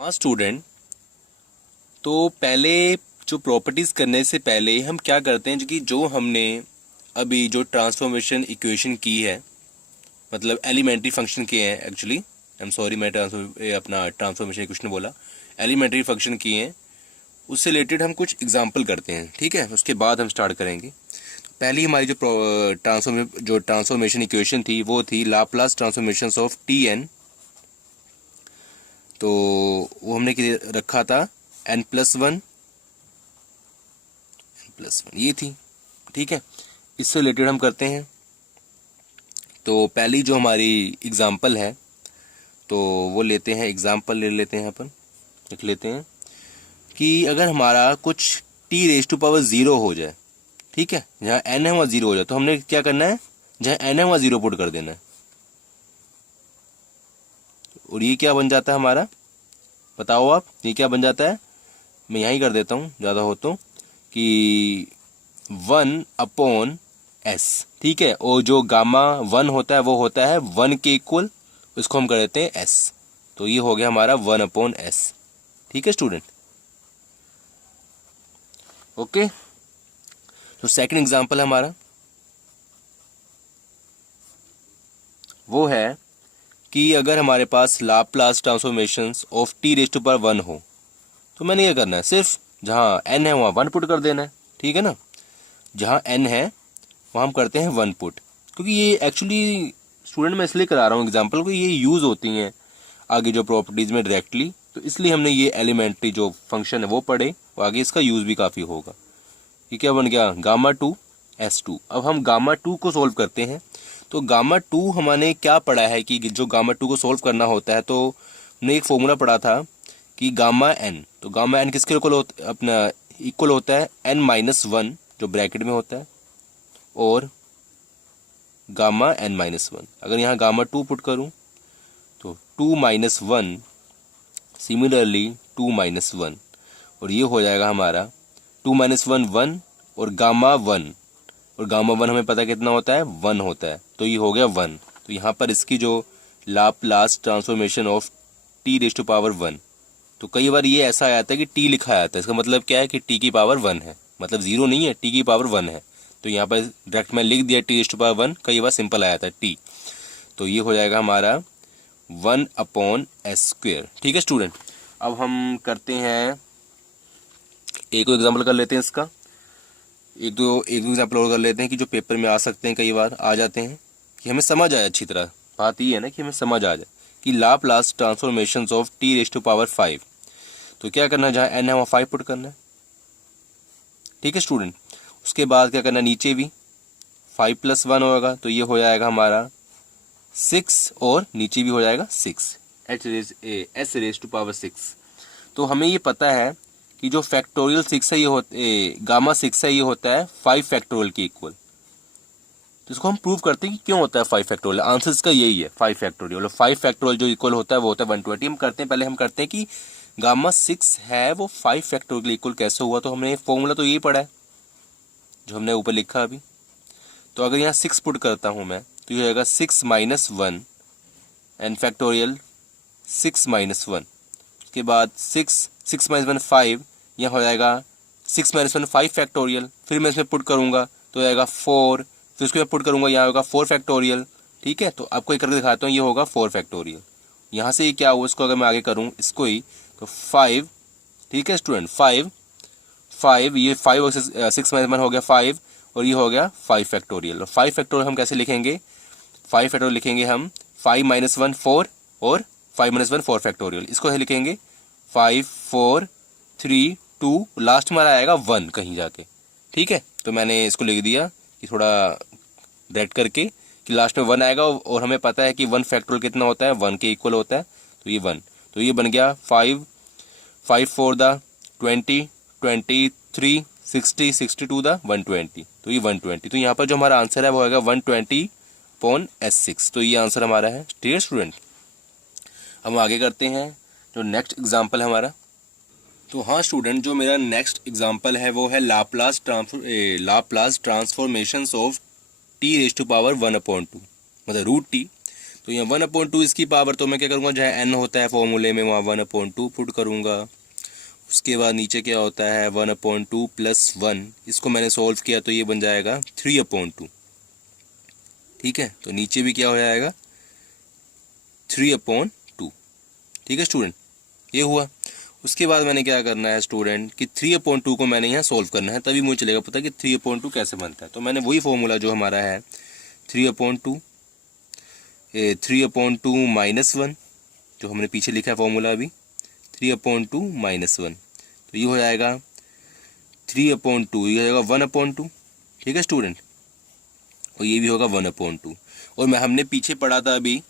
हाँ स्टूडेंट, तो पहले जो प्रॉपर्टीज़ करने से पहले हम क्या करते हैं कि जो हमने अभी जो ट्रांसफॉर्मेशन इक्वेशन की है, मतलब एलिमेंट्री फंक्शन किए हैं, एक्चुअली आई एम सॉरी मैं अपना ट्रांसफॉर्मेशन इक्वेशन बोला, एलिमेंट्री फंक्शन किए हैं, उससे रिलेटेड हम कुछ एग्जांपल करते हैं। ठीक है, उसके बाद हम स्टार्ट करेंगे। तो पहली हमारी जो ट्रांसफॉर्मेशन इक्वेशन थी वो थी Laplace transformation of T N. तो वो हमने रखा था n+1 ये थी। ठीक है, इससे रिलेटेड हम करते हैं। तो पहली जो हमारी एग्जांपल है तो वो लेते हैं, एग्जांपल ले लेते हैं, अपन लिख लेते हैं कि अगर हमारा कुछ t⁻0 हो जाए, ठीक है, जहाँ n है वहाँ 0 हो जाए, तो हमने क्या करना है, जहाँ n है वहाँ 0 पुट कर देना है। और ये क्या बन जाता है हमारा, बताओ आप, ये क्या बन जाता है? मैं यहीं कर देता हूँ ज़्यादा हो तो, कि 1/s। ठीक है, और जो गामा 1 होता है वो होता है 1 के इक्वल, उसको हम कर देते हैं s। तो ये हो गया हमारा 1/s। ठीक है स्टूडेंट, ओके। तो सेकंड एग्जांपल हमारा वो है कि अगर हमारे पास लाप्लास ट्रांसफॉर्मेशंस ऑफ t⁻1 हो, तो मैंने ये करना है, सिर्फ जहाँ n है वहाँ 1 पुट कर देना है। ठीक है ना, जहाँ n है वहाँ हम करते हैं 1 पुट, क्योंकि ये एक्चुअली स्टूडेंट मैं इसलिए करा रहा हूँ एग्जांपल को, ये यूज़ होती हैं आगे जो प्रॉपर्टीज़ में डायरेक्टली, तो इसलिए हमने ये एलिमेंट्री जो फंक्शन है वो पढ़े, और आगे इसका यूज़ भी काफ़ी होगा। ये क्या बन गया, Γ2S2। अब हम Γ2 को सोल्व करते हैं। तो Γ2 हमने क्या पढ़ा है कि जो Γ2 को सोल्व करना होता है, तो हमने एक फॉर्मूला पढ़ा था कि Γn, तो Γn किसके इक्वल अपना इक्वल होता है n-1 जो ब्रैकेट में होता है, और Γn-1। अगर यहाँ Γ2 पुट करूँ तो 2-1, सिमिलरली 2-1, और ये हो जाएगा हमारा 2-1 1, और Γ1, और Γ1 हमें पता कितना होता है, 1 होता है, तो ये हो गया 1। तो यहाँ पर इसकी जो लाप्लास ट्रांसफॉर्मेशन ऑफ t⁻1, तो कई बार ये ऐसा आ जाता है कि t लिखा जाता है, इसका मतलब क्या है कि t की पावर 1 है, मतलब 0 नहीं है, t की पावर 1 है। तो यहाँ पर डायरेक्ट में लिख दिया t⁻1, कई बार सिंपल आ जाता है t। तो ये हो जाएगा हमारा 1/s²। ठीक है स्टूडेंट, अब हम करते हैं एक एग्जाम्पल कर लेते हैं इसका, एक दो एग्जाम्पल और कर लेते हैं कि जो पेपर में आ सकते हैं, कई बार आ जाते हैं, कि हमें समझ आए अच्छी तरह। बात ये है ना कि हमें समझ आ जाए कि लाप्लास ट्रांसफॉर्मेशन ऑफ t⁻5। तो क्या करना है, जहाँ n है वहाँ 5 पुट करना है। ठीक है स्टूडेंट, उसके बाद क्या करना है, नीचे भी 5+1 होगा, तो ये हो जाएगा हमारा 6, और नीचे भी हो जाएगा 6, s⁻6। तो हमें ये पता है कि जो फैक्टोरियल 6 है ये Γ6 है, ये होता है 5 फैक्टोरियल के इक्वल। तो इसको हम प्रूव करते हैं कि क्यों होता है 5 फैक्टोरियल। आंसर इसका यही है, 5 फैक्टोरियल। और 5 फैक्टोरियल जो इक्वल होता है वो होता है 120। हम करते हैं, पहले हम करते हैं कि Γ6 है वो 5 फैक्टोरियल के इक्वल कैसे हुआ। तो हमने फॉर्मूला तो यही पढ़ा है जो हमने ऊपर लिखा अभी। तो अगर यहाँ 6 पुट करता हूँ मैं, तो ये होगा 6-1 एन फैक्टोरियल 6-1। उसके बाद 6-1 5, यहाँ हो जाएगा 6-1 5 फैक्टोरियल। फिर मैं इसमें पुट करूँगा तो आएगा 4, फिर उसके बाद पुट करूँगा, यहाँ होगा 4 फैक्टोरियल। ठीक है, तो आपको एक करके दिखाता हूँ, ये होगा 4 फैक्टोरियल। यहाँ से ये क्या हुआ, इसको अगर मैं आगे करूँ इसको ही, तो 5। ठीक है स्टूडेंट, 5 ये 5 और 6-1 हो गया 5, और ये हो गया 5 फैक्टोरियल। और 5 फैक्टोरियल हम कैसे लिखेंगे, 5 फैक्टोरियल लिखेंगे हम 5-1 4, और 5-1 4 फैक्टोरियल। इसको लिखेंगे 5 4 3 2, लास्ट में आएगा 1 कहीं जाके। ठीक है, तो मैंने इसको लिख दिया कि थोड़ा डायरेक्ट करके कि लास्ट में 1 आएगा, और हमें पता है कि 1 फैक्टोरियल कितना होता है, 1 के इक्वल होता है, तो ये 1। तो ये बन गया 5 4 20 23 60 62 120, तो ये 120। तो यहाँ पर जो हमारा आंसर है वो होगा 120/s6। तो ये आंसर हमारा है। ठीक है स्टूडेंट, हम आगे करते हैं जो नेक्स्ट एग्जाम्पल है हमारा। तो हाँ स्टूडेंट, जो मेरा नेक्स्ट एग्जांपल है वो है लाप्लास ट्रांसफॉर्मेशन ऑफ t⁻1/2, मतलब √t। तो यहाँ 1/2 इसकी पावर, तो मैं क्या करूँगा, जहाँ n होता है फॉर्मूले में वहाँ 1/2 पुट करूँगा। उसके बाद नीचे क्या होता है 1/2 + 1, इसको मैंने सॉल्व किया तो ये बन जाएगा 3/2। ठीक है, तो नीचे भी क्या हो जाएगा 3/2। ठीक है स्टूडेंट, ये हुआ। उसके बाद मैंने क्या करना है स्टूडेंट कि 3/2 को मैंने यहाँ सॉल्व करना है, तभी मुझे चलेगा पता कि 3/2 कैसे बनता है। तो मैंने वही फॉर्मूला जो हमारा है 3/2 -1, जो हमने पीछे लिखा है फॉर्मूला अभी 3/2 -1, तो ये हो जाएगा 3/2, ये हो जाएगा 1/2। ठीक है स्टूडेंट, और ये भी होगा 1/2। और मैं हमने पीछे पढ़ा था अभी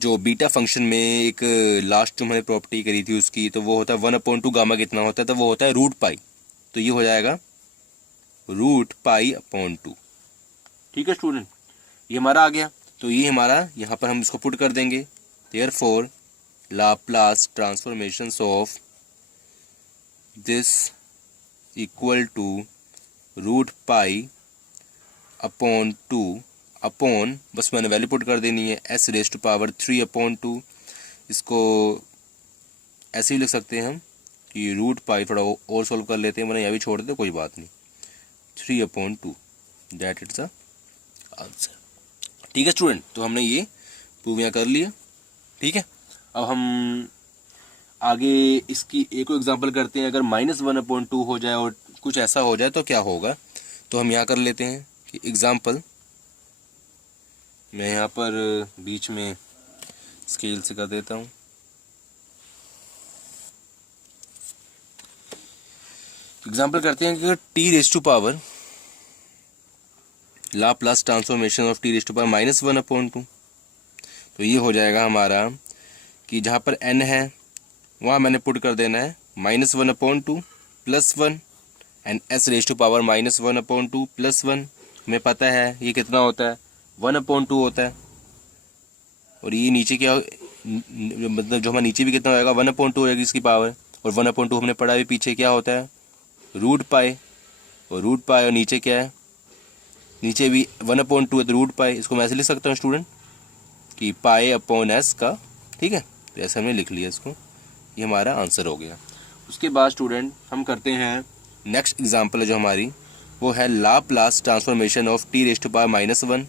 जो बीटा फंक्शन में एक लास्ट जो हमने प्रॉपर्टी करी थी उसकी, तो वो होता है 1/2 गामा कितना होता है, तो वो होता है √π। तो ये हो जाएगा √π/2। ठीक है स्टूडेंट, ये हमारा आ गया। तो ये हमारा यहाँ पर हम इसको पुट कर देंगे। Therefore Laplace transformations of this equal to √π/2 upon, बस मैंने वैल्यू पुट कर देनी है s⁻³ इसको ऐसे ही लिख सकते हैं हम कि √π, थोड़ा और सॉल्व कर लेते हैं, मैंने यहाँ भी छोड़ देते कोई बात नहीं, 3/2 दैट इज द आंसर। ठीक है स्टूडेंट, तो हमने ये प्रूव यहाँ कर लिया। ठीक है, अब हम आगे इसकी एक और एग्जांपल करते हैं। अगर -1/2 हो जाए और कुछ ऐसा हो जाए तो क्या होगा, तो हम यहाँ कर लेते हैं कि एग्जांपल, मैं यहाँ पर बीच में स्केल से कर देता हूँ। एग्जांपल करते हैं कि t⁻⁴ Laplace transformation of t⁻⁴ -1/2, तो ये हो जाएगा हमारा कि जहाँ पर n है वहाँ मैंने पुट कर देना है -1/2 + 1 एंड s⁻⁻ -1/2 + 1। हमें पता है ये कितना होता है 1/2 होता है। और ये नीचे क्या मतलब जो हमारा नीचे भी कितना होगा 1/2 हो जाएगी इसकी पावर। और 1/2 हमने पढ़ा भी पीछे क्या होता है √π, और √π और नीचे क्या है, नीचे भी 1/2 है तो √π, इसको मैं ऐसे लिख सकता हूँ स्टूडेंट कि π/s का। ठीक है, तो ऐसे हमने लिख लिया इसको, ये हमारा आंसर हो गया। उसके बाद स्टूडेंट हम करते हैं नेक्स्ट एग्जांपल जो हमारी वो है लाप्लास ट्रांसफॉर्मेशन ऑफ t⁻⁻1।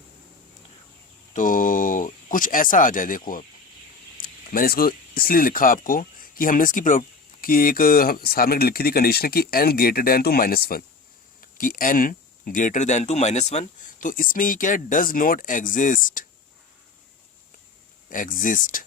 तो कुछ ऐसा आ जाए, देखो अब मैंने इसको इसलिए लिखा आपको कि हमने इसकी की एक सामने लिखी थी कंडीशन कि n > -1, कि n > -1। तो इसमें ये क्या है डज नॉट एग्जिस्ट।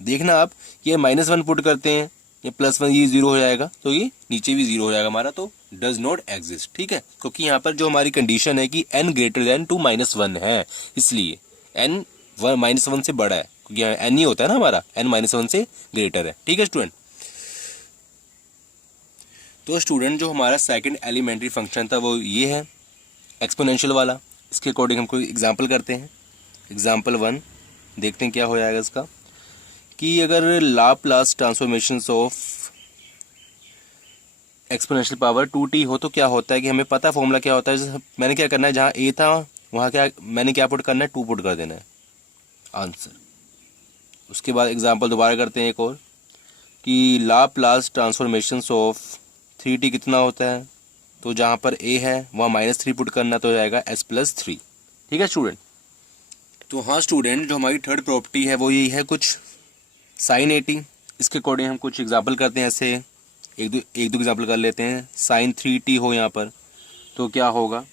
देखना आप, ये -1 पुट करते हैं, ये +1 ये 0 हो जाएगा, तो ये नीचे भी 0 हो जाएगा हमारा, तो डज नॉट एग्जिस्ट। ठीक है, क्योंकि यहाँ पर जो हमारी कंडीशन है कि n > -1 है, इसलिए n -1 से बड़ा है, क्योंकि n ही होता है ना हमारा, n -1 से ग्रेटर है। ठीक है स्टूडेंट, तो स्टूडेंट जो हमारा सेकंड एलिमेंट्री फंक्शन था वो ये है एक्सपोनेंशियल वाला। इसके अकॉर्डिंग हम कोई एग्जांपल करते हैं। एग्जांपल 1 देखते हैं क्या हो जाएगा इसका, कि अगर Laplace transformation of exponential power 2t हो तो क्या होता है कि हमें पता फॉर्मूला क्या होता है। मैंने क्या करना है, जहाँ a था वहाँ क्या मैंने क्या पुट करना है 2 पुट कर देना है आंसर। उसके बाद एग्जांपल दोबारा करते हैं एक और, कि लाप्लास ट्रांसफॉर्मेशन ऑफ 3t कितना होता है, तो जहाँ पर a है वहाँ -3 पुट करना, तो हो जाएगा s+3। ठीक है स्टूडेंट, तो हाँ स्टूडेंट जो हमारी थर्ड प्रॉपर्टी है वो यही है कुछ sin 80। इसके अकॉर्डिंग हम कुछ एग्जांपल करते हैं, ऐसे एक दो एग्जांपल कर लेते हैं। sin 3t हो यहाँ पर तो क्या होगा,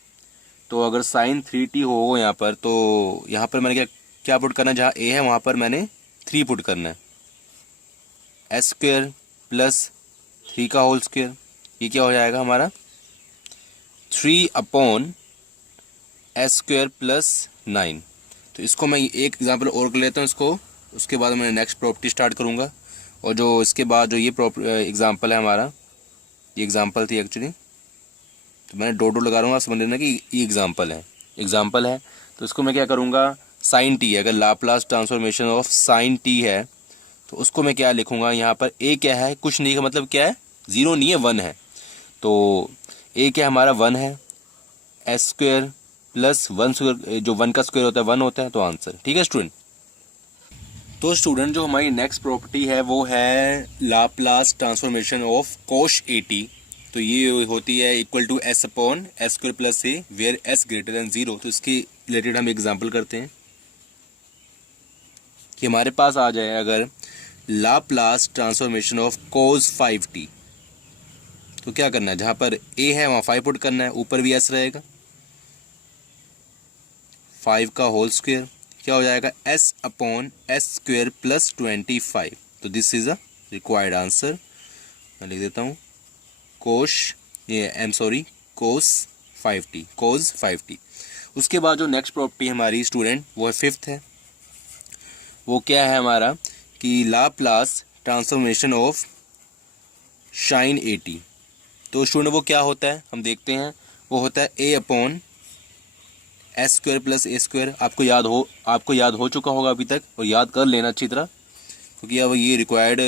तो अगर sin 3t हो यहाँ पर, तो यहाँ पर मैंने क्या पुट करना है, जहाँ a है वहाँ पर मैंने 3 पुट करना है, s² + 3 का होल स्क्वायर, ये क्या हो जाएगा हमारा 3/s² + 9। तो इसको मैं एक एग्जांपल और कर लेता हूँ इसको, उसके बाद मैं नेक्स्ट प्रॉपर्टी स्टार्ट करूँगा। और जो इसके बाद जो ये एग्जांपल है हमारा, ये एग्जांपल थी एक्चुअली, तो मैंने डॉट लगा रहा हूँ, आप समझ लेना कि ये एग्जांपल है। तो इसको मैं क्या करूँगा sin t है, अगर Laplace transformation of sin t है तो उसको मैं क्या लिखूँगा, यहाँ पर a क्या है, कुछ नहीं का मतलब क्या है 0 नहीं है 1 है, तो a क्या हमारा 1 है, s² + 1 स्क्वायर, जो 1 का स्क्वायर होता है 1 होता है, तो आंसर। ठीक है स्टूडेंट, तो स्टूडेंट जो हमारी नेक्स्ट प्रॉपर्टी है वो है लाप्लास ट्रांसफॉर्मेशन ऑफ कोश 80। तो ये होती है equal to S upon S square plus A where S greater than 0। तो इसके रिलेटेड हम एग्जांपल करते हैं कि हमारे पास आ जाए अगर Laplace transformation of cos 5t, तो क्या करना है, जहां पर a है वहां 5 पुट करना है, ऊपर भी s रहेगा, 5 का होल स्क्वायर क्या हो जाएगा s upon S square plus 25। तो this is a required answer. मैं लिख देता हूँ कोस 5t। उसके बाद जो नेक्स्ट प्रॉपर्टी हमारी स्टूडेंट वो है फिफ्थ है, वो क्या है हमारा कि लाप्लास ट्रांसफॉर्मेशन ऑफ साइन 80। तो स्टूडेंट वो क्या होता है हम देखते हैं, वो होता है a upon S square plus A square. आपको याद हो चुका होगा अभी तक, और याद कर लेना अच्छी तरह, क्योंकि अब ये रिक्वायर्ड,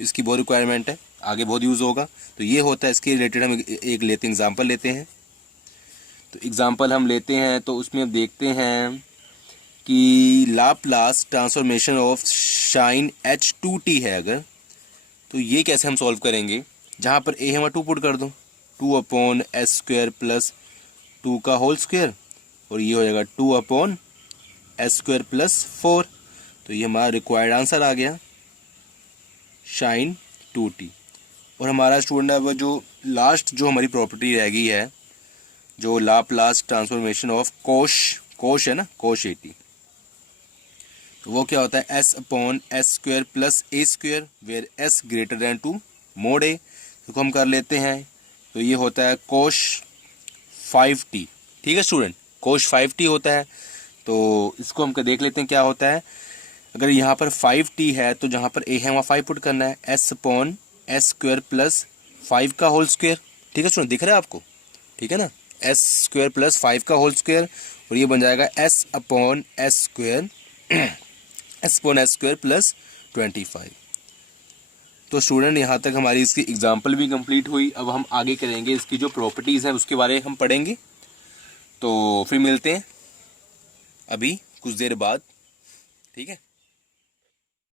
इसकी बहुत रिक्वायरमेंट है, आगे बहुत यूज़ होगा। तो ये होता है, इसके रिलेटेड हम एक एग्जांपल लेते हैं। तो एग्जांपल हम लेते हैं तो उसमें हम देखते हैं कि Laplace transformation of sine h2t है अगर, तो ये कैसे हम सॉल्व करेंगे, जहाँ पर a है वहाँ 2 पुट कर दो, 2 अपॉन एस स्क्वायर प्लस 2 का होल स्क्वायर, और ये हो जाएगा 2 अपॉन एस स्क्वायर प्लस 4। तो ये हमारा रिक्वायर्ड आंसर आ गया साइन 2t। और हमारा स्टूडेंट अब जो लास्ट जो हमारी प्रॉपर्टी रह गई है, जो लाप्लास ट्रांसफॉर्मेशन ऑफ कोश है ना, कोश 80, तो वो क्या होता है s upon S square plus A square where s greater than 2 mod a। तो हम कर लेते हैं, तो ये होता है कोश 5t। ठीक है स्टूडेंट, कोश 5t होता है। तो इसको हम देख लेते हैं क्या होता है। अगर यहाँ पर 5t है तो जहाँ पर a है वहाँ 5 पुट करना है, s upon S square plus 5 का होल स्क्वायर। ठीक है स्टूडेंट, दिख रहा है आपको, ठीक है ना, s स्क्वायर प्लस 5 का होल स्क्वायर, और ये बन जाएगा s upon S square plus 25। तो स्टूडेंट यहाँ तक हमारी इसकी एग्जाम्पल भी कंप्लीट हुई। अब हम आगे करेंगे, इसकी जो प्रॉपर्टीज़ हैं उसके बारे में हम पढ़ेंगे। तो फिर मिलते हैं अभी कुछ देर बाद, ठीक है।